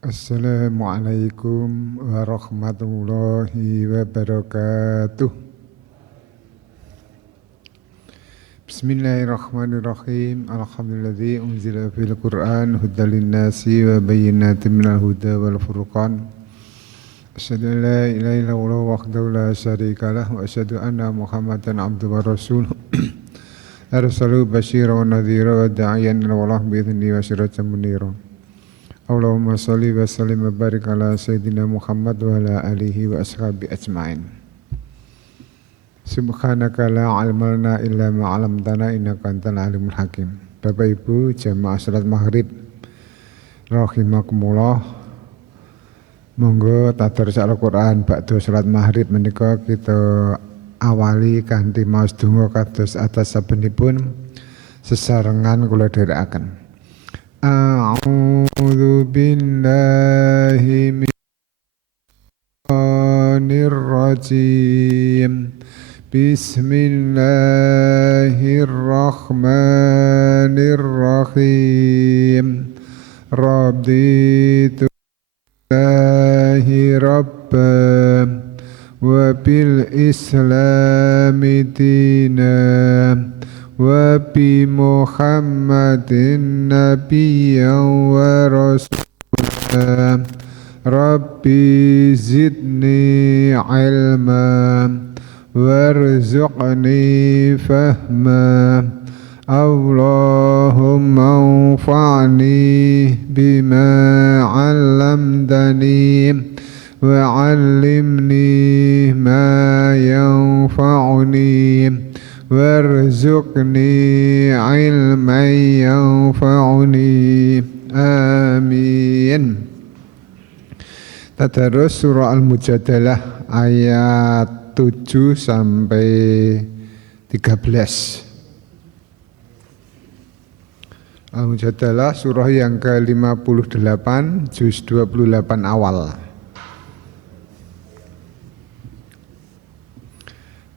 Assalamualaikum warahmatullahi wabarakatuh. Bismillahirrahmanirrahim. Alhamdulilladzi unzila fil Qur'an hudan linnasi wa bayyinatin minal huda wal furqan. Asyhadu an la ilaha illallah wahdahu la syarika lah wa asyhadu anna Muhammadan abduhu wa rasuluh. Arsalu basyiran wa nadhira wa da'iyan ila Allah bi idzni wa sirajan munira. Allahumma sholli wa sallim wa barik ala sayyidina Muhammad wa ala alihi wa ashabi ajma'in. Subhanaka la ilma lana illa ma 'allamtana innaka antal alimul hakim. Bapak Ibu jamaah salat maghrib rahimakumullah. Monggo tadarus Al-Qur'an ba'da salat maghrib menika kita awali kanthi maos donga kados atas sabenipun sesarengan kula dherekaken. A'udzu billahi minasy rajim. Bismillahirrahmanirrahim. Raditu billahi rabban wa bil islami dinan wa bi Muhammadin nabiyyan wa rasulan. Rabbi zidni ilman warzuqni fahma. Allahumma anfa'ni bima 'allamtani wa 'allimni ma yanfa'uni warzuqni ilman yanfa'uni. Amin. Tadarus surah Al-Mujadalah ayat 7 sampai 13. Al-Mujadalah surah yang ke-58 juz 28 awal.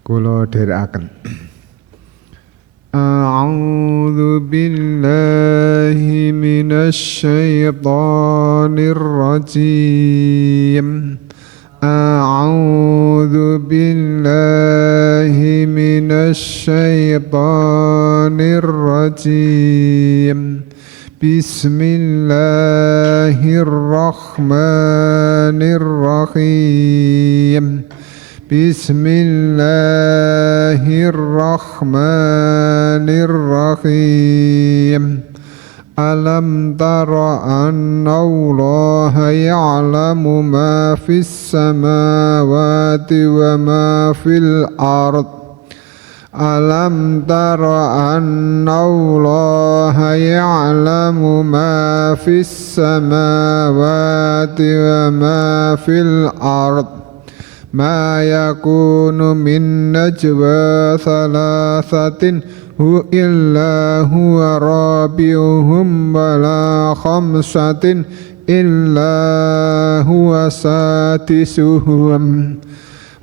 Kula dherekaken. A'udzu billahi minasy syaithanir rajim. A'udzu billahi minasy syaithanir rajim. Bismillahirrahmanirrahim. Bismillahirrahmanirrahim. Alam tara anna Allaha ya'lamu ma fis samawati wa ma fil ard. Alam tara anna Allaha ya'lamu ma fis samawati wa ma fil ard. Ma yakunu min najwa thalathatin illa huwa rabi'uhum wa la khamsatin illa huwa sadisuhum.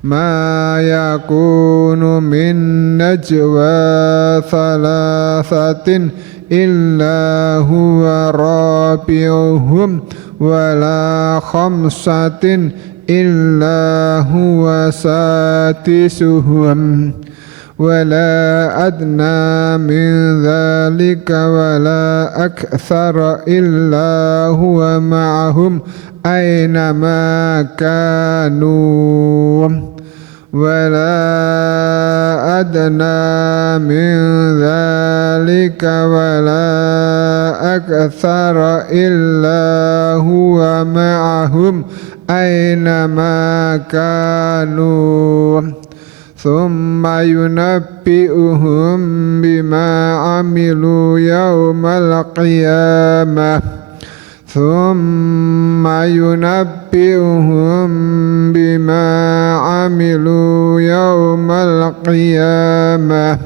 Ma yakunu min najwa thalathatin illa huwa rabi'uhum wa la khamsatin illa huwa sadisuhum wa la adna min dhalika wa la akthara illa huwa ma'ahum aynama kanu wa la adna min dhalika wa la akthara illa huwa ma'ahum aynama kanu thumma yunabbi'uhum bima amilu yawmal qiyamah. Thumma yunabbi'uhum bima amilu yawmal qiyamah.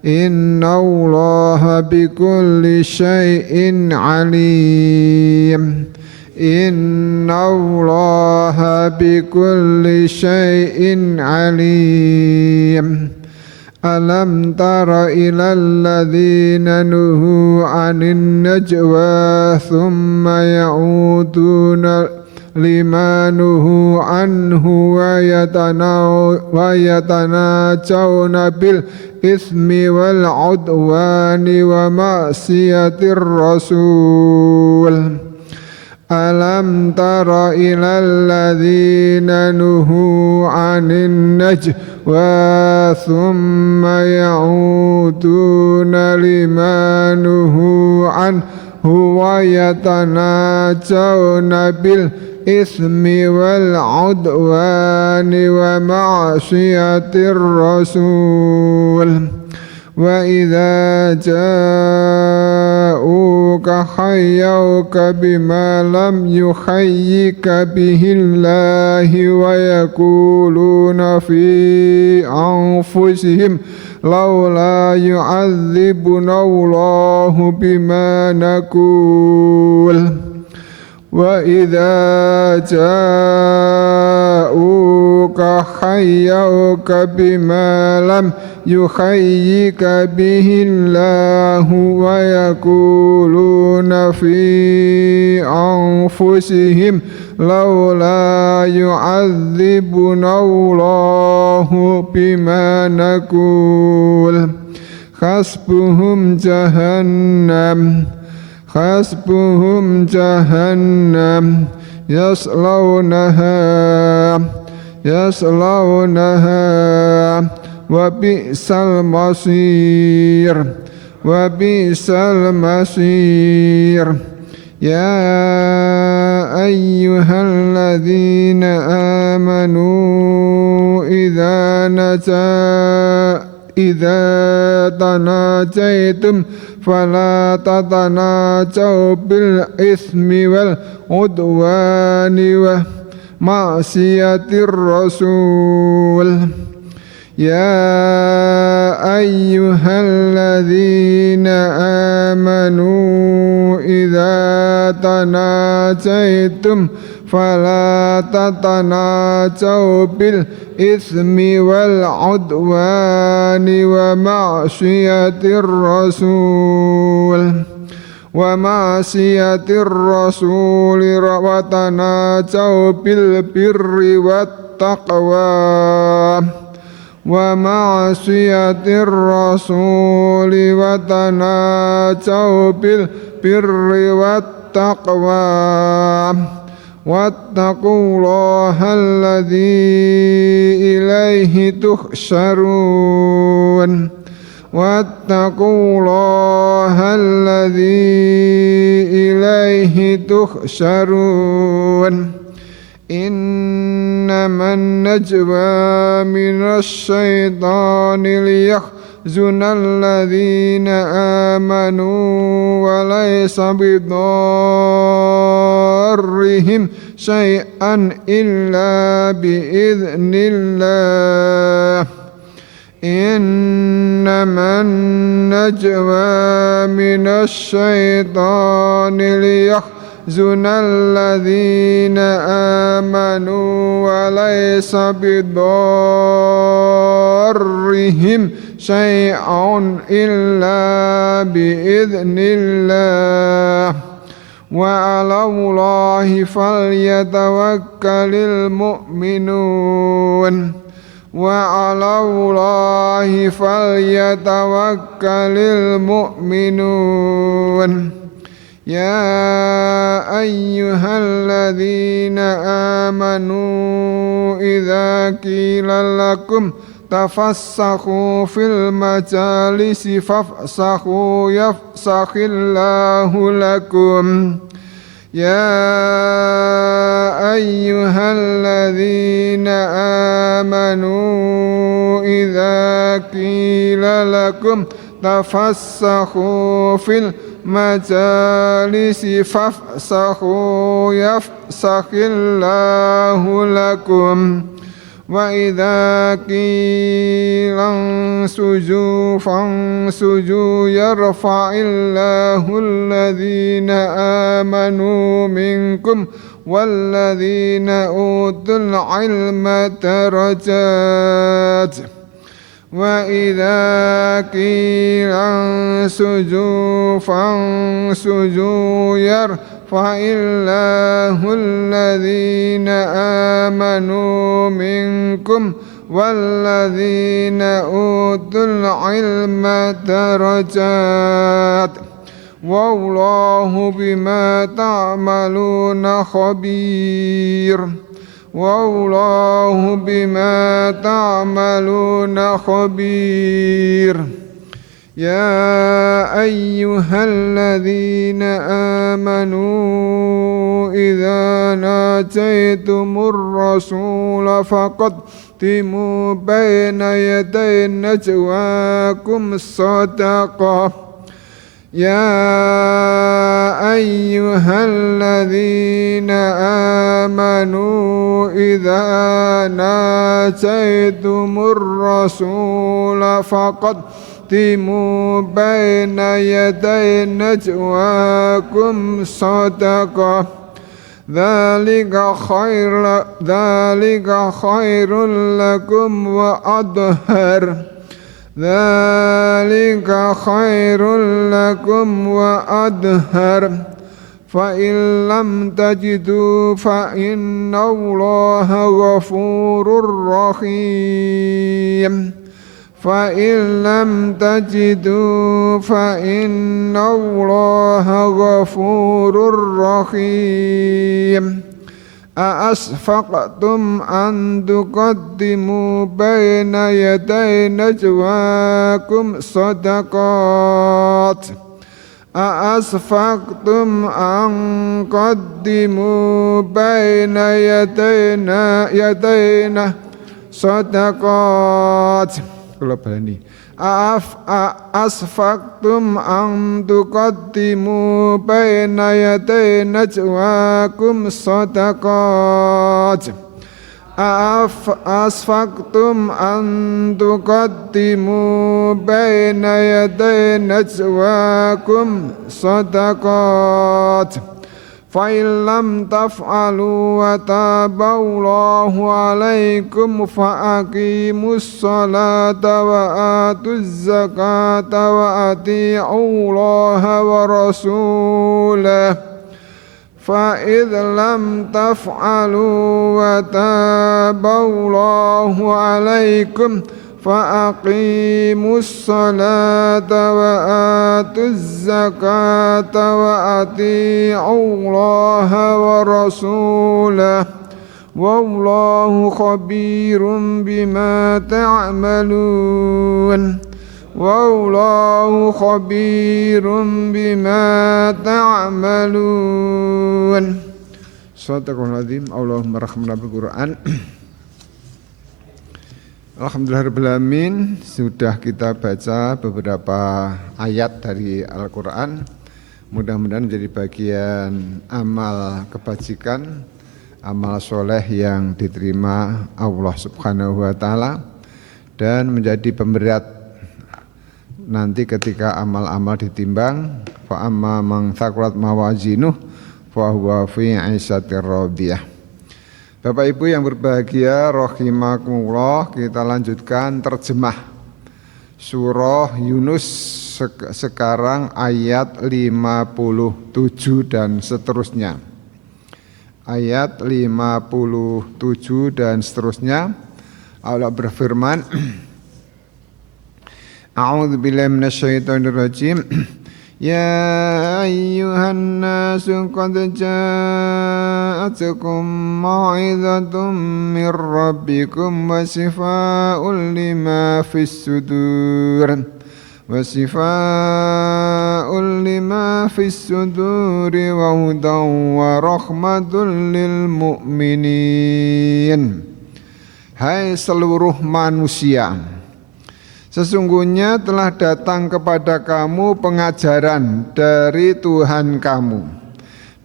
Inna Allaha bikulli syai'in alim. Inna Allaha bikulli syai'in alim. Alam tara ilal ladzina nuhu 'anil najwa thumma ya'uduna lima nuhu anhu wa yatanajawna bil ismi wal 'udwani wa ma'siyatir rasul. Alam tara ilal ladzina nuhu 'anil najwa thumma ya'uduna lima nuhu anhu wa yatanajawna bil ismi wal 'udwani wa ma'siyatir rasul. Wa idza ja'uka hayyuka bima lam yuhayyika bihillahi wa yaquluna fi anfusihim laula yu'adzibuna Allahu bima naqul. Wa idza ja'uka hayyuka bima lam yuhayyika bihillahu wa yaquluna fi anfusihim laula yu'adzibuna Allahu bima naqul. Hasbuhum jahannam yaslawnaha wa bi'sal masir ya ayyuhalladzina amanu idza tanajaitum fala tatanajaw bil ismi wal udwani wa ma'siyatir rasul. Ya ayyuhalladzina amanu idza tanajaitum fala tatanajaw bil ismi wal udwani wa ma'siyatir rasul wa tanajaw bil birri wat taqwa wa ma'siyatir rasuli wa tanajaw bil birri wat taqwa wattaqullaha alladzi ilaihi tuhsyarun wattaqullaha alladzi ilaihi tuhsyarun. Innaman najwa minas syaitani liyahzunal ladzina amanu wa laysa bidarrihim syai'an illa biiznillah. Innaman najwa minas syaitani liyahzunal ladzina amanu wa laysa bidarrihim syai'un illa biiznillah. Wa 'alallahi falyatawakkalul mu'minun wa 'alallahi falyatawakkalul mu'minun. Ya ayyuhalladzina amanu idza qila lakum tafassahu fil majalisi fafsahu yafsahillahu lakum. Ya ayyuhalladzina amanu idza qila lakum tafassahu fil majalisi fafsahu yafsahillahu lakum. Wa idza qila ansuju fansuju yarfa'illahu alladhina amanu minkum walladhina utul ilma darajat وإذا قيل انسجوا فانسجوا يرفع الله الذين آمنوا منكم والذين أوتوا العلم درجات والله بما تعملون خبير والله بما تعملون خبير يا أيها الذين آمنوا إذا ناجيتم الرسول فقدموا بين يدي نجواكم صدقة يا أيها الذين آمنوا إذا ناجيتم الرسول فقدموا بين يدي نجواكم صدقة ذلك خير لكم وأطهر ذلك خير لكم وأطهر فإن لم تجدوا فإن الله غفور رحيم فإن لم تجدوا فإن الله غفور رحيم أأشفقتم أن تقدموا بين يدي نجواكم صدقات أأشفقتم أن تقدموا بين يدينا صدقات أأشفقتم أن تقدموا بين يدي نجواكم صدقات أأشفقتم أن تقدموا بين يدي نجواكم صدقات فإن لم تفعلوا وتاب الله عليكم فأقيموا الصلاة وآتوا الزكاة وأطيعوا الله ورسوله فإذ لم تفعلوا وتاب الله عليكم فأقيموا الصلاة وآتوا الزكاة وأطيعوا الله ورسوله والله خبير بما تعملون والله خبير بما تعملون. Shadaqallahul azim. Allahumma rahmana bil Qur'an. Alhamdulillahirrahmanirrahim. Sudah kita baca beberapa ayat dari Al-Quran. Mudah-mudahan menjadi bagian amal kebajikan, amal soleh yang diterima Allah subhanahu wa ta'ala, dan menjadi pemberat nanti ketika amal-amal ditimbang. Fa amma man thaqulat mawazinuh fa huwa fi 'ishatir radiyah. Bapak Ibu yang berbahagia rahimakumullah, kita lanjutkan terjemah surah Yunus sekarang ayat 57 dan seterusnya. Ayat 57 dan seterusnya. Allah berfirman, A'udzu billahi minasyaitonir rajim. Ya ayyuhan nasu qad ja'atkum mau'izatun mir rabbikum wa shifaa'un lima fis sudur wa hudan wa rahmatun lil mu'minin. Hai seluruh manusia, sesungguhnya telah datang kepada kamu pengajaran dari Tuhan kamu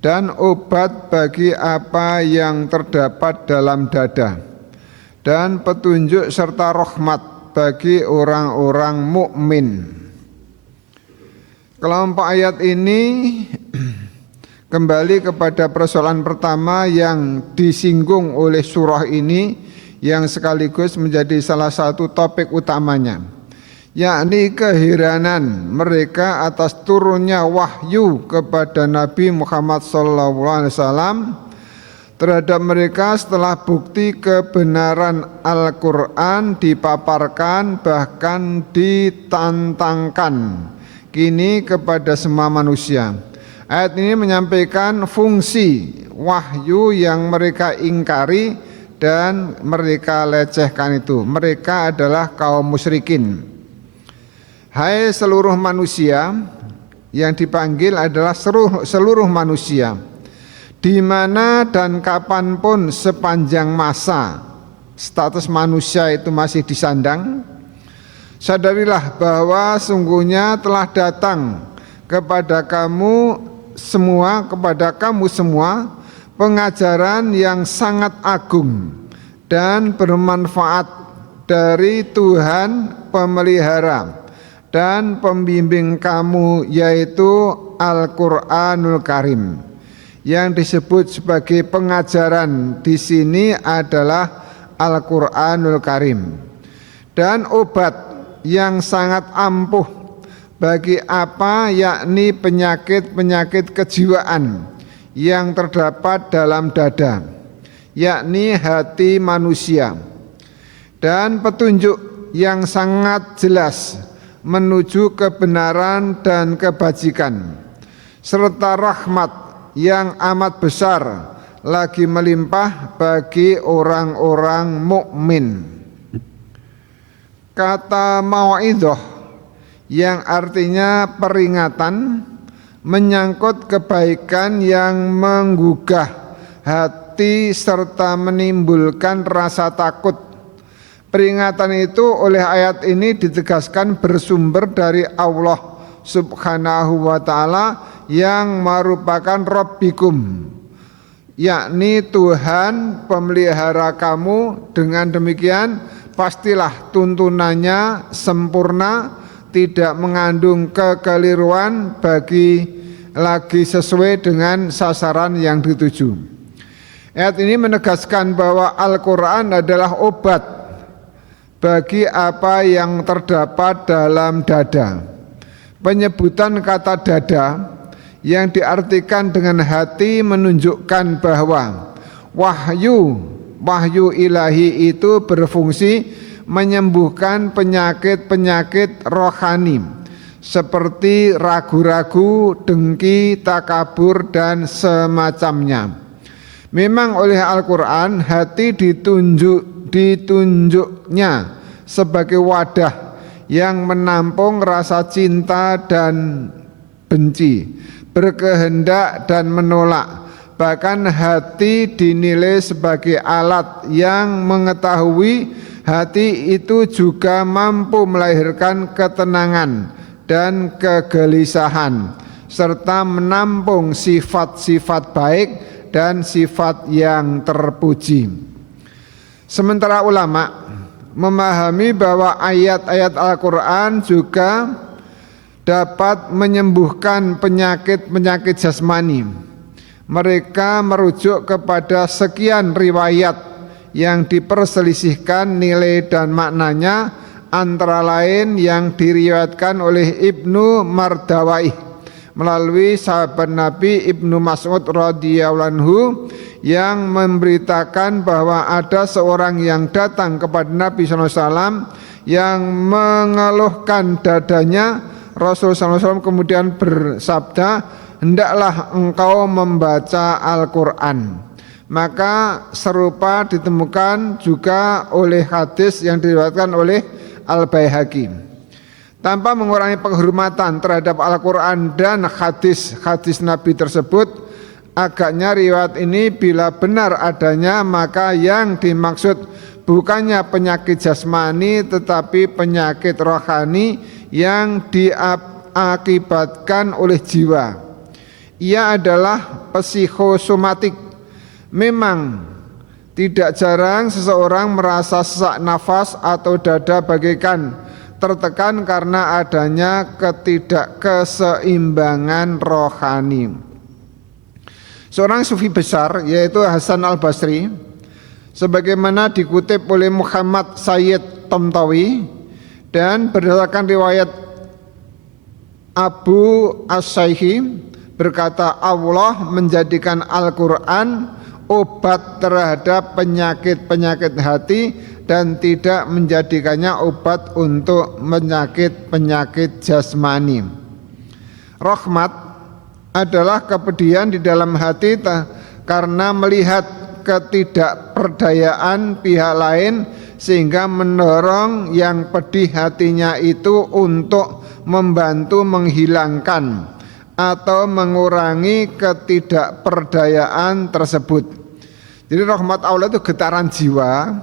dan obat bagi apa yang terdapat dalam dada, dan petunjuk serta rahmat bagi orang-orang mukmin. Kelompok ayat ini kembali kepada persoalan pertama yang disinggung oleh surah ini, yang sekaligus menjadi salah satu topik utamanya, yakni keheranan mereka atas turunnya wahyu kepada Nabi Muhammad SAW terhadap mereka setelah bukti kebenaran Al-Quran dipaparkan bahkan ditantangkan kini kepada semua manusia. Ayat ini menyampaikan fungsi wahyu yang mereka ingkari dan mereka lecehkan itu. Mereka adalah kaum musyrikin. Hai seluruh manusia, yang dipanggil adalah seluruh manusia, di mana dan kapanpun sepanjang masa status manusia itu masih disandang, sadarilah bahwa sungguhnya telah datang kepada kamu semua pengajaran yang sangat agung dan bermanfaat dari Tuhan pemelihara dan pembimbing kamu, yaitu Al-Qur'anul Karim. Yang disebut sebagai pengajaran di sini adalah Al-Qur'anul Karim, dan obat yang sangat ampuh bagi apa, yakni penyakit-penyakit kejiwaan yang terdapat dalam dada, yakni hati manusia, dan petunjuk yang sangat jelas menuju kebenaran dan kebajikan, serta rahmat yang amat besar lagi melimpah bagi orang-orang mukmin. Kata mau'idhah yang artinya peringatan menyangkut kebaikan yang menggugah hati serta menimbulkan rasa takut. Peringatan itu oleh ayat ini ditegaskan bersumber dari Allah Subhanahu wa ta'ala yang merupakan Rabbikum, yakni Tuhan pemelihara kamu. Dengan demikian pastilah tuntunannya sempurna, tidak mengandung kekeliruan, bagi lagi sesuai dengan sasaran yang dituju. Ayat ini menegaskan bahwa Al-Quran adalah obat bagi apa yang terdapat dalam dada. Penyebutan kata dada yang diartikan dengan hati menunjukkan bahwa wahyu ilahi itu berfungsi menyembuhkan penyakit-penyakit rohani seperti ragu-ragu, dengki, takabur, dan semacamnya. Memang oleh Al-Quran hati ditunjuknya sebagai wadah yang menampung rasa cinta dan benci, berkehendak dan menolak. Bahkan hati dinilai sebagai alat yang mengetahui. Hati itu juga mampu melahirkan ketenangan dan kegelisahan, serta menampung sifat-sifat baik dan sifat yang terpuji. Sementara ulama memahami bahwa ayat-ayat Al-Quran juga dapat menyembuhkan penyakit-penyakit jasmani. Mereka merujuk kepada sekian riwayat yang diperselisihkan nilai dan maknanya, antara lain yang diriwayatkan oleh Ibnu Mardawai melalui sahabat Nabi Ibnu Mas'ud radhiyallahu anhu yang memberitakan bahwa ada seorang yang datang kepada Nabi SAW yang mengeluhkan dadanya. Rasulullah SAW kemudian bersabda, hendaklah engkau membaca Al-Quran. Maka serupa ditemukan juga oleh hadis yang diriwayatkan oleh Al-Baihaqi. Tanpa mengurangi penghormatan terhadap Al-Quran dan hadis-hadis Nabi tersebut, agaknya riwayat ini bila benar adanya, maka yang dimaksud bukannya penyakit jasmani tetapi penyakit rohani yang diakibatkan oleh jiwa. Ia adalah psikosomatik. Memang tidak jarang seseorang merasa sesak nafas atau dada bagaikan tertekan karena adanya ketidakkeseimbangan rohani. Seorang sufi besar yaitu Hasan al-Basri sebagaimana dikutip oleh Muhammad Sayyid Tamtawi dan berdasarkan riwayat Abu As-Saihi berkata, Allah menjadikan Al-Quran obat terhadap penyakit-penyakit hati dan tidak menjadikannya obat untuk penyakit-penyakit jasmani. Rahmat adalah kepedihan di dalam hati karena melihat ketidakperdayaan pihak lain sehingga mendorong yang pedih hatinya itu untuk membantu menghilangkan atau mengurangi ketidakperdayaan tersebut. Jadi rahmat Allah itu getaran jiwa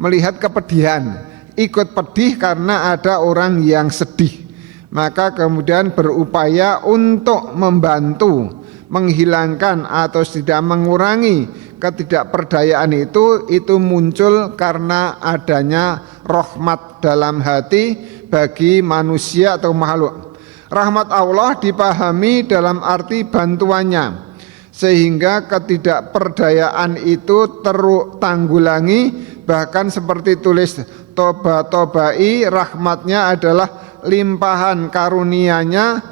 melihat kepedihan, ikut pedih karena ada orang yang sedih, maka kemudian berupaya untuk membantu menghilangkan atau tidak mengurangi ketidakperdayaan itu muncul karena adanya rahmat dalam hati bagi manusia atau makhluk. Rahmat Allah dipahami dalam arti bantuannya sehingga ketidakperdayaan itu tertanggulangi, bahkan seperti tulis Toba-Tobai, rahmatnya adalah limpahan karunia-Nya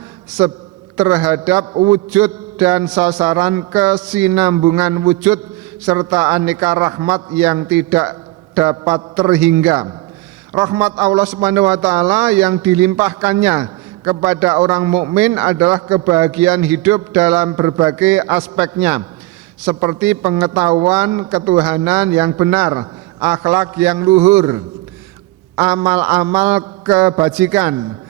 terhadap wujud dan sasaran kesinambungan wujud serta aneka rahmat yang tidak dapat terhingga. Rahmat Allah Subhanahu wa taala yang dilimpahkannya kepada orang mukmin adalah kebahagiaan hidup dalam berbagai aspeknya, seperti pengetahuan ketuhanan yang benar, akhlak yang luhur, amal-amal kebajikan,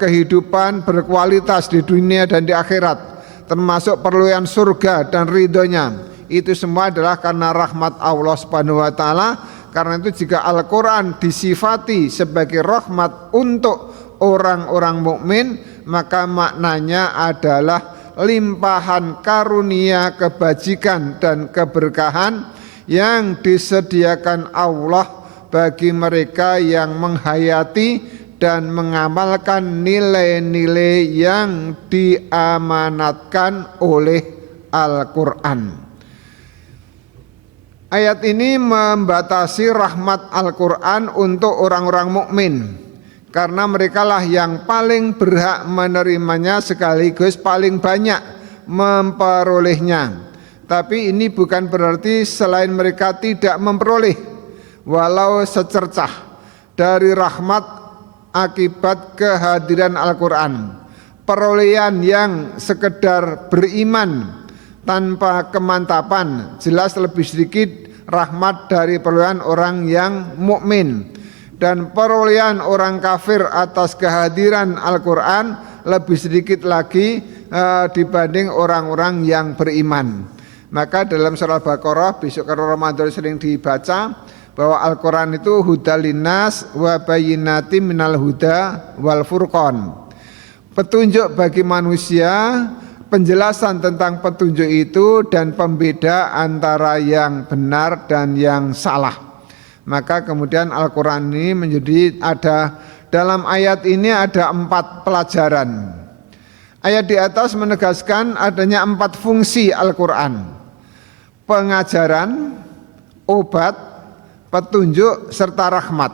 kehidupan berkualitas di dunia dan di akhirat, termasuk perolehan surga dan ridhonya. Itu semua adalah karena rahmat Allah Subhanahu wa taala. Karena itu jika Al-Quran disifati sebagai rahmat untuk orang-orang mukmin, maka maknanya adalah limpahan karunia kebajikan dan keberkahan yang disediakan Allah bagi mereka yang menghayati dan mengamalkan nilai-nilai yang diamanatkan oleh Al-Quran. Ayat ini membatasi rahmat Al-Quran untuk orang-orang mukmin, karena merekalah yang paling berhak menerimanya sekaligus paling banyak memperolehnya. Tapi ini bukan berarti selain mereka tidak memperoleh walau secercah dari rahmat akibat kehadiran Al-Quran. Perolehan yang sekedar beriman tanpa kemantapan jelas lebih sedikit rahmat dari perolehan orang yang mukmin, dan perolehan orang kafir atas kehadiran Al-Quran lebih sedikit lagi dibanding orang-orang yang beriman. Maka dalam surah Al-Baqarah besok kalau Ramadan sering dibaca bahwa Al-Quran itu hudal linnas wa bayyinatin minal huda wal furqan, petunjuk bagi manusia, penjelasan tentang petunjuk itu dan pembeda antara yang benar dan yang salah. Maka kemudian Al-Quran ini menjadi dalam ayat ini ada 4 pelajaran. Ayat di atas menegaskan adanya 4 fungsi Al-Quran: pengajaran, obat, petunjuk, serta rahmat.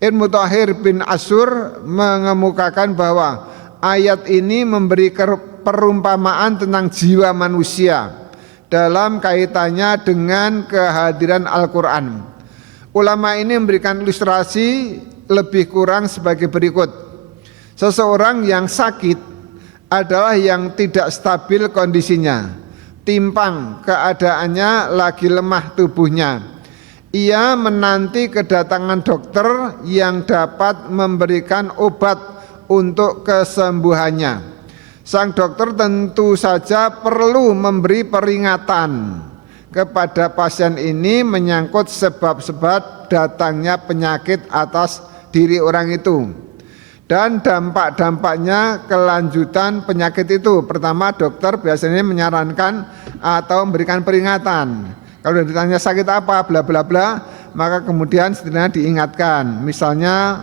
Ibn Mutahhir bin Asyur mengemukakan bahwa ayat ini memberi perumpamaan tentang jiwa manusia dalam kaitannya dengan kehadiran Al-Quran. Ulama ini memberikan ilustrasi lebih kurang sebagai berikut. Seseorang yang sakit adalah yang tidak stabil kondisinya, timpang keadaannya, lagi lemah tubuhnya. Ia menanti kedatangan dokter yang dapat memberikan obat untuk kesembuhannya. Sang dokter tentu saja perlu memberi peringatan kepada pasien ini menyangkut sebab-sebab datangnya penyakit atas diri orang itu dan dampak-dampaknya kelanjutan penyakit itu. Pertama, dokter biasanya menyarankan atau memberikan peringatan. Kalau ditanya sakit apa, bla bla bla, maka kemudian setidaknya diingatkan. Misalnya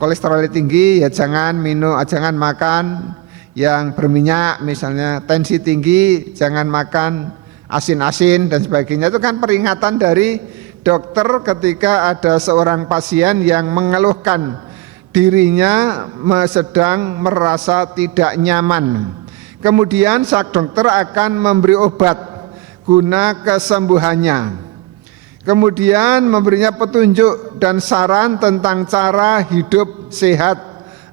kolesterol tinggi, ya jangan minum, jangan makan yang berminyak, misalnya tensi tinggi, jangan makan asin-asin dan sebagainya. Itu kan peringatan dari dokter ketika ada seorang pasien yang mengeluhkan dirinya sedang merasa tidak nyaman. Kemudian sang dokter akan memberi obat guna kesembuhannya. Kemudian memberinya petunjuk dan saran tentang cara hidup sehat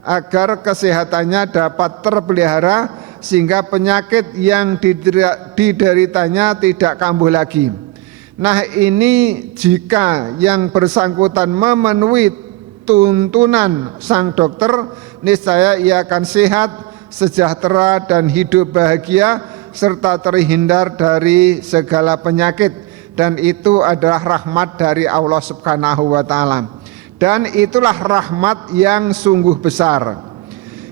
agar kesehatannya dapat terpelihara sehingga penyakit yang dideritanya tidak kambuh lagi. Nah, ini jika yang bersangkutan memenuhi tuntunan sang dokter, niscaya ia akan sehat, sejahtera dan hidup bahagia serta terhindar dari segala penyakit, dan itu adalah rahmat dari Allah Subhanahu wa taala. Dan itulah rahmat yang sungguh besar.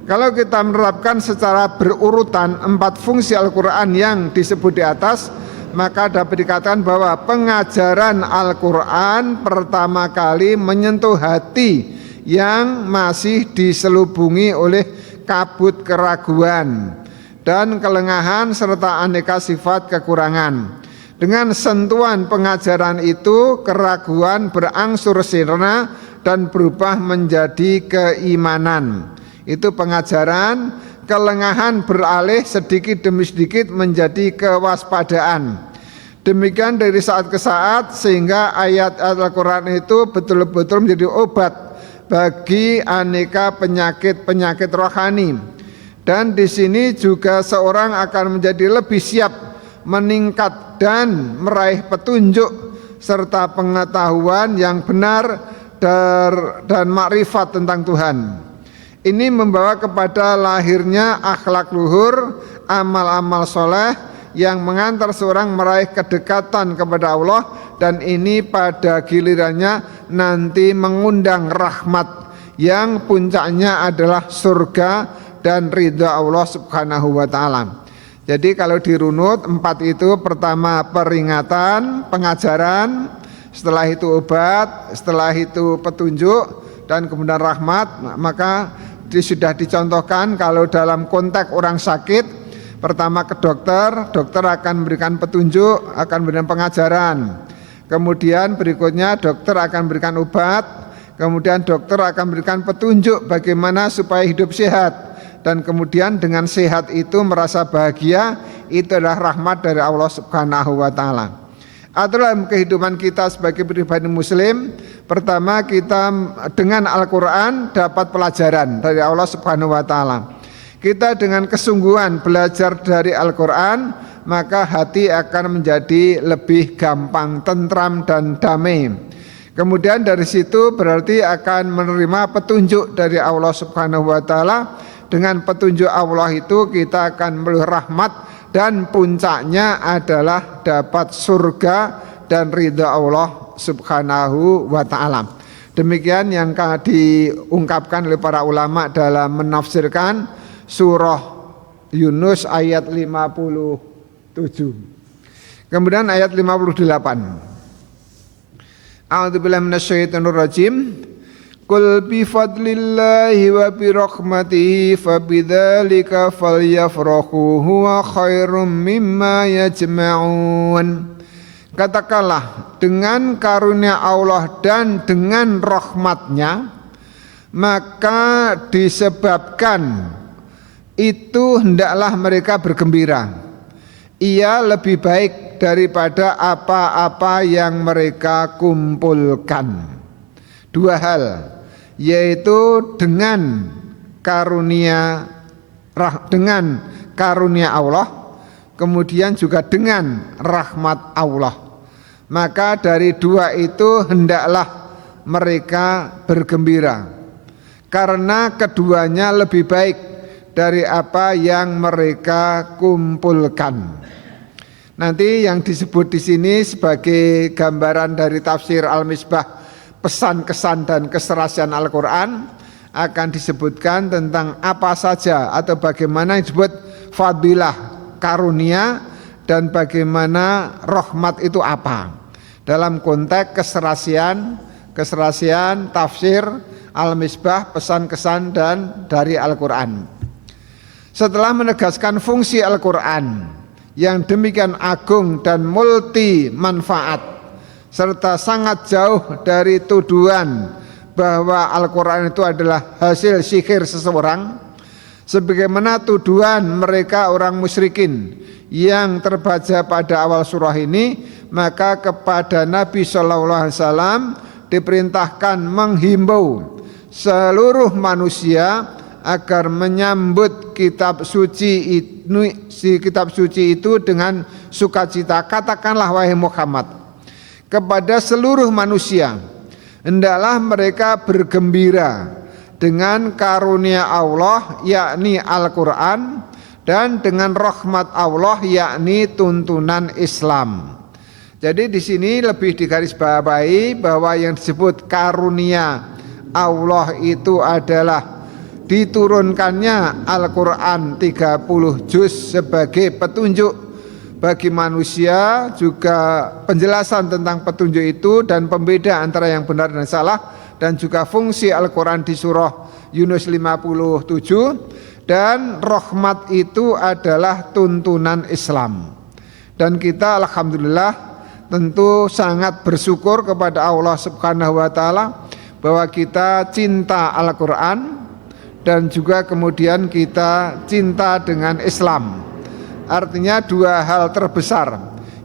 Kalau kita menerapkan secara berurutan 4 fungsi Al-Qur'an yang disebut di atas, maka dapat dikatakan bahwa pengajaran Al-Qur'an pertama kali menyentuh hati yang masih diselubungi oleh kabut keraguan dan kelengahan serta aneka sifat kekurangan. Dengan sentuhan pengajaran itu, keraguan berangsur sirna dan berubah menjadi keimanan. Itu pengajaran, kelengahan beralih sedikit demi sedikit menjadi kewaspadaan. Demikian dari saat ke saat sehingga ayat Al-Quran itu betul-betul menjadi obat bagi aneka penyakit-penyakit rohani. Dan di sini juga seorang akan menjadi lebih siap meningkat dan meraih petunjuk serta pengetahuan yang benar dan makrifat tentang Tuhan. Ini membawa kepada lahirnya akhlak luhur, amal-amal soleh yang mengantar seorang meraih kedekatan kepada Allah, dan ini pada gilirannya nanti mengundang rahmat yang puncaknya adalah surga dan ridha Allah Subhanahu wa taala. Jadi kalau dirunut 4 itu, pertama peringatan, pengajaran, setelah itu obat, setelah itu petunjuk, dan kemudian rahmat. Maka sudah dicontohkan kalau dalam konteks orang sakit, pertama ke dokter, dokter akan memberikan petunjuk, akan memberikan pengajaran. Kemudian berikutnya dokter akan memberikan obat, kemudian dokter akan memberikan petunjuk bagaimana supaya hidup sehat. Dan kemudian dengan sehat itu merasa bahagia, itu adalah rahmat dari Allah Subhanahu wa taala. Atau dalam kehidupan kita sebagai pribadi muslim, pertama kita dengan Al-Qur'an dapat pelajaran dari Allah Subhanahu wa taala. Kita dengan kesungguhan belajar dari Al-Qur'an, maka hati akan menjadi lebih gampang tentram dan damai. Kemudian dari situ berarti akan menerima petunjuk dari Allah Subhanahu wa taala. Dengan petunjuk Allah itu kita akan melihat rahmat, dan puncaknya adalah dapat surga dan ridha Allah Subhanahu wa taala. Demikian yang diungkapkan oleh para ulama dalam menafsirkan surah Yunus ayat 57. Kemudian ayat 58. A'udzubillahi minasyaitonir rajim. Qul bi fadlillahi wa bi rahmatihi fabidzalika falyafrahu huwa khairum mimma yajma'un. Katakanlah, dengan karunia Allah dan dengan rahmatnya, maka disebabkan itu hendaklah mereka bergembira. Ia lebih baik daripada apa-apa yang mereka kumpulkan. 2 hal, yaitu dengan karunia Allah, kemudian juga dengan rahmat Allah. Maka dari 2 itu hendaklah mereka bergembira, karena keduanya lebih baik dari apa yang mereka kumpulkan. Nanti yang disebut di sini sebagai gambaran dari tafsir Al-Misbah, pesan, kesan dan keserasian Al-Quran, akan disebutkan tentang apa saja atau bagaimana yang disebut fadilah, karunia, dan bagaimana rahmat itu apa dalam konteks keserasian tafsir Al-Misbah, pesan, kesan dan dari Al-Quran. Setelah menegaskan fungsi Al-Quran yang demikian agung dan multi manfaat, serta sangat jauh dari tuduhan bahwa Al-Quran itu adalah hasil sihir seseorang, sebagaimana tuduhan mereka orang musyrikin yang terbaca pada awal surah ini. Maka kepada Nabi SAW diperintahkan menghimbau seluruh manusia agar menyambut kitab suci itu dengan sukacita. Katakanlah wahai Muhammad kepada seluruh manusia, hendaklah mereka bergembira dengan karunia Allah yakni Al-Quran, dan dengan rahmat Allah yakni tuntunan Islam. Jadi di sini lebih digarisbawahi bahwa yang disebut karunia Allah itu adalah diturunkannya Al-Quran 30 juz sebagai petunjuk bagi manusia, juga penjelasan tentang petunjuk itu dan pembeda antara yang benar dan salah, dan juga fungsi Al-Quran di surah Yunus 57, dan rahmat itu adalah tuntunan Islam. Dan kita alhamdulillah tentu sangat bersyukur kepada Allah Subhanahu wa taala bahwa kita cinta Al-Quran dan juga kemudian kita cinta dengan Islam. Artinya dua hal terbesar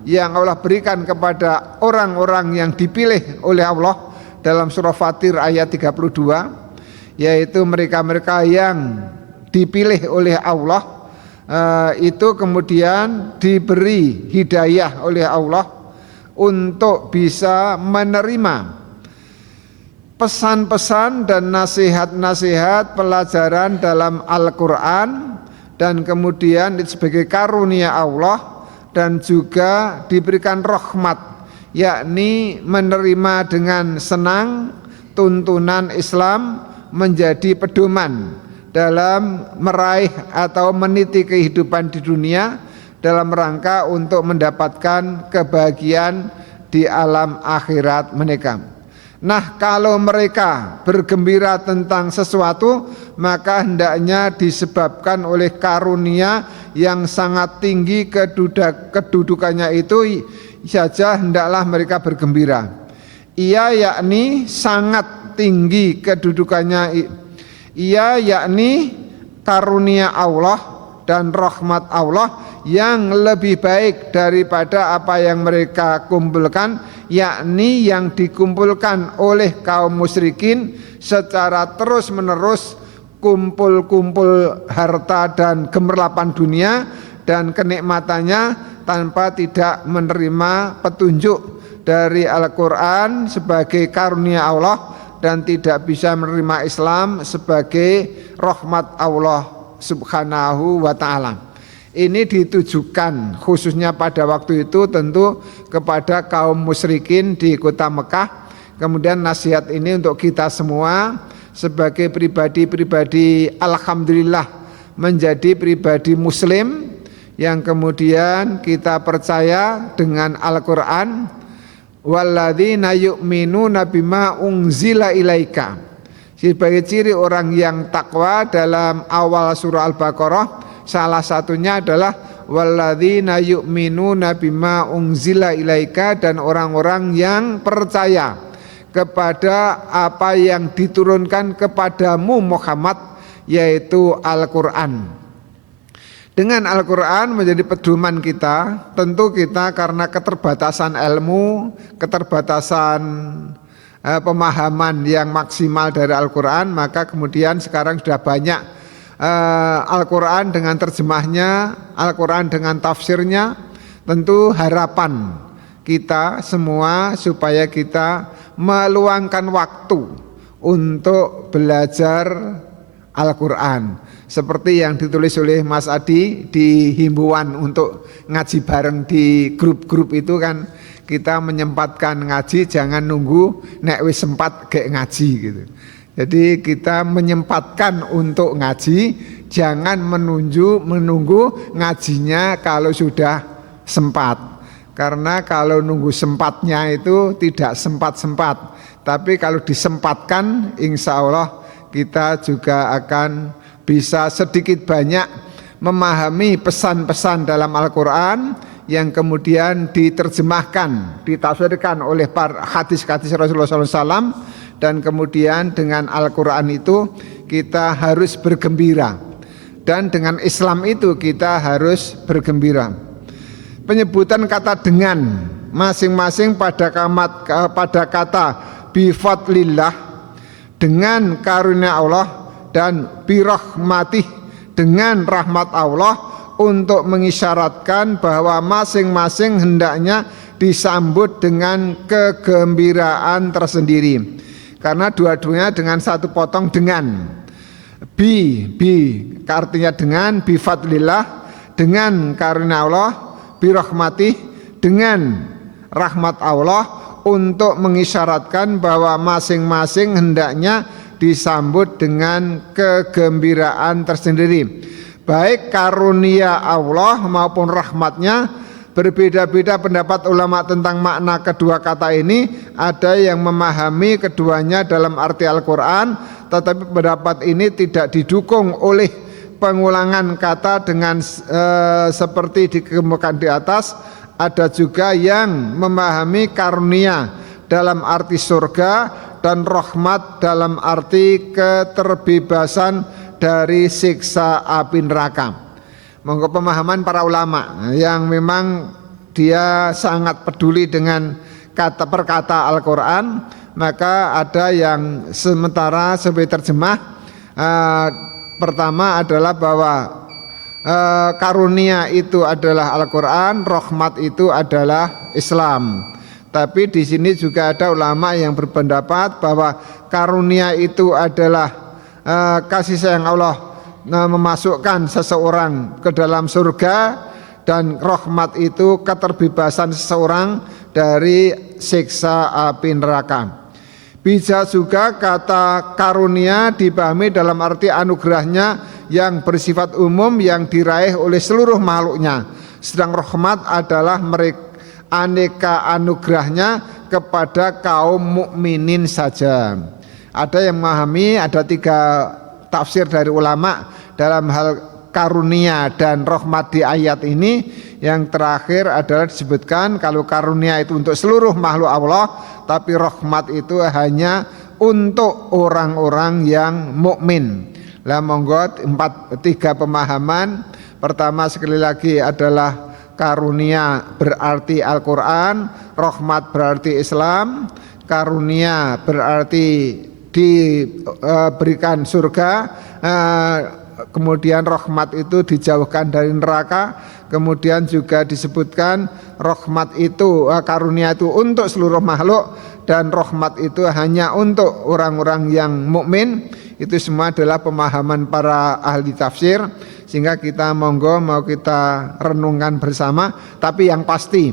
yang Allah berikan kepada orang-orang yang dipilih oleh Allah dalam surah Fatir ayat 32, yaitu mereka-mereka yang dipilih oleh Allah itu kemudian diberi hidayah oleh Allah untuk bisa menerima pesan-pesan dan nasihat-nasihat pelajaran dalam Al-Quran, dan kemudian sebagai karunia Allah, dan juga diberikan rahmat yakni menerima dengan senang tuntunan Islam menjadi pedoman dalam meraih atau meniti kehidupan di dunia dalam rangka untuk mendapatkan kebahagiaan di alam akhirat mereka. Nah, kalau mereka bergembira tentang sesuatu, maka hendaknya disebabkan oleh karunia yang sangat tinggi kedudukannya itu saja hendaklah mereka bergembira. Ia yakni sangat tinggi kedudukannya, ia yakni karunia Allah dan rahmat Allah yang lebih baik daripada apa yang mereka kumpulkan, yakni yang dikumpulkan oleh kaum musyrikin secara terus menerus, kumpul-kumpul harta dan gemerlapan dunia dan kenikmatannya tanpa tidak menerima petunjuk dari Al-Quran sebagai karunia Allah, dan tidak bisa menerima Islam sebagai rahmat Allah Subhanahu wa ta'ala. Ini ditujukan khususnya pada waktu itu tentu kepada kaum musyrikin di kota Mekah. Kemudian nasihat ini untuk kita semua sebagai pribadi-pribadi alhamdulillah menjadi pribadi muslim yang kemudian kita percaya dengan Al-Quran. Walladzina yu'minuna bima unzila ilaika. Sebagai ciri orang yang takwa dalam awal surah Al-Baqarah, salah satunya adalah walladzina yu'minuna bima unzila ilaika, dan orang-orang yang percaya kepada apa yang diturunkan kepadamu Muhammad, yaitu Al-Quran. Dengan Al-Quran menjadi pedoman kita, tentu kita karena keterbatasan ilmu, keterbatasan pemahaman yang maksimal dari Al-Quran, maka kemudian sekarang sudah banyak Al-Quran dengan terjemahnya, Al-Quran dengan tafsirnya. Tentu harapan kita semua supaya kita meluangkan waktu untuk belajar Al-Quran, seperti yang ditulis oleh Mas Adi di himbauan untuk ngaji bareng di grup-grup itu kan, kita menyempatkan ngaji, jangan nunggu nek wis sempat gek ngaji gitu. Jadi kita menyempatkan untuk ngaji, jangan menunggu ngajinya kalau sudah sempat. Karena kalau nunggu sempatnya itu tidak sempat-sempat. Tapi kalau disempatkan, insya Allah kita juga akan bisa sedikit banyak memahami pesan-pesan dalam Al-Quran yang kemudian diterjemahkan, ditafsirkan oleh hadis-hadis Rasulullah SAW, dan kemudian dengan Al-Quran itu kita harus bergembira, dan dengan Islam itu kita harus bergembira. Penyebutan kata dengan masing-masing pada kata bifadlillah, dengan karunia Allah, dan birahmatih, dengan rahmat Allah, untuk mengisyaratkan bahwa masing-masing hendaknya disambut dengan kegembiraan tersendiri, karena dua-duanya dengan satu potong dengan. Bi artinya dengan, bifadlillah dengan karunia Allah, birahmatih dengan rahmat Allah, untuk mengisyaratkan bahwa masing-masing hendaknya disambut dengan kegembiraan tersendiri. Baik karunia Allah maupun rahmatnya. Berbeda-beda pendapat ulama tentang makna kedua kata ini. Ada yang memahami keduanya dalam arti Al-Quran, tetapi pendapat ini tidak didukung oleh pengulangan kata dengan seperti dikemukakan di atas. Ada juga yang memahami karunia dalam arti surga dan rahmat dalam arti keterbebasan dari siksa api neraka. Monggo pemahaman para ulama yang memang dia sangat peduli dengan kata perkata Al-Quran, maka ada yang sementara sebagai terjemah pertama adalah bahwa karunia itu adalah Al-Quran, rahmat itu adalah Islam. Tapi di sini juga ada ulama yang berpendapat bahwa karunia itu adalah kasih sayang Allah memasukkan seseorang ke dalam surga, dan rahmat itu keterbebasan seseorang dari siksa api neraka. Bisa juga kata karunia dipahami dalam arti anugerahnya yang bersifat umum yang diraih oleh seluruh makhluknya. Sedang rahmat adalah aneka anugerahnya kepada kaum mukminin saja. Ada yang memahami, ada 3 tafsir dari ulama dalam hal karunia dan rahmat di ayat ini. Yang terakhir adalah disebutkan kalau karunia itu untuk seluruh makhluk Allah, tapi rahmat itu hanya untuk orang-orang yang mukmin. Lah monggo 3 pemahaman. Pertama sekali lagi adalah karunia berarti Al-Quran, rahmat berarti Islam. Karunia berarti diberikan surga, kemudian rahmat itu dijauhkan dari neraka. Kemudian juga disebutkan rahmat itu, karunia itu untuk seluruh makhluk, dan rahmat itu hanya untuk orang-orang yang mukmin. Itu semua adalah pemahaman para ahli tafsir, sehingga kita monggo mau kita renungkan bersama. Tapi yang pasti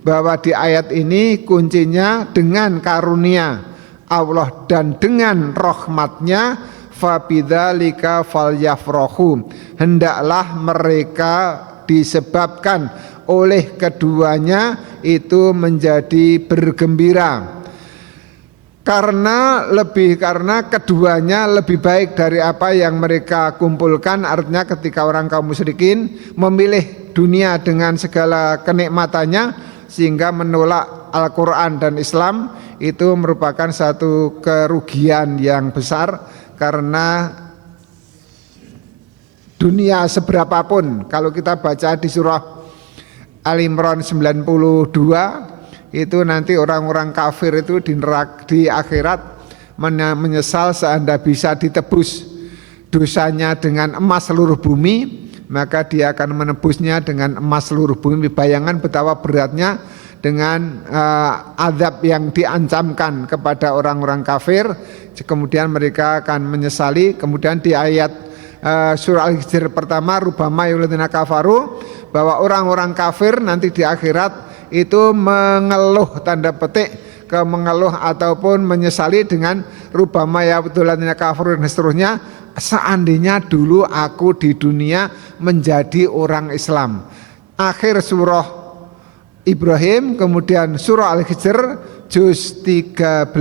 bahwa di ayat ini kuncinya dengan karunia Allah dan dengan rahmatnya, fabidzalika falyafrahu, hendaklah mereka disebabkan oleh keduanya itu menjadi bergembira, karena keduanya lebih baik dari apa yang mereka kumpulkan. Artinya ketika orang kaum musyrikin memilih dunia dengan segala kenikmatannya sehingga menolak Al-Quran dan Islam, itu merupakan satu kerugian yang besar. Karena dunia seberapapun, kalau kita baca di surah Al-Imran 92, itu nanti orang-orang kafir itu di akhirat menyesal seandainya bisa ditebus dosanya dengan emas seluruh bumi, maka dia akan menebusnya dengan emas seluruh bumi. Bayangan betapa beratnya dengan azab yang diancamkan kepada orang-orang kafir. Kemudian mereka akan menyesali. Kemudian di ayat surah Al-Hijr pertama, rubama yuladina kafaru, bahwa orang-orang kafir nanti di akhirat itu mengeluh, tanda petik mengeluh ataupun menyesali dengan rubama yuladina kafaru dan seterusnya, seandainya dulu aku di dunia menjadi orang Islam. Akhir surah Ibrahim, kemudian surah Al-Hijr juz 13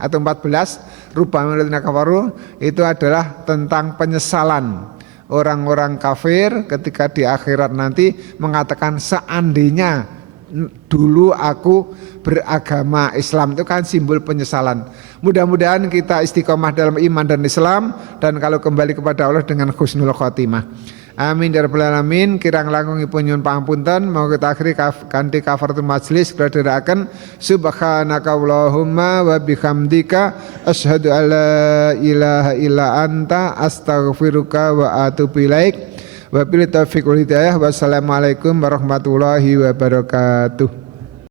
atau 14, rubama yuladina kafaru, itu adalah tentang penyesalan orang-orang kafir ketika di akhirat nanti mengatakan seandainya dulu aku beragama Islam, itu kan simbol penyesalan. Mudah-mudahan kita istiqomah dalam iman dan Islam, dan kalau kembali kepada Allah dengan husnul khotimah. Amin ya rabbal alamin. Kirang langkungipun nyuwun pangapunten, mau kita akhiri kanthi kafaratul majlis kladheraken subhanaka allahumma wa bihamdika asyhadu alla ilaha illa anta astaghfiruka wa atubu ilaik. Wabillahi taufiq wal hidayah. Wassalamualaikum warahmatullahi wabarakatuh.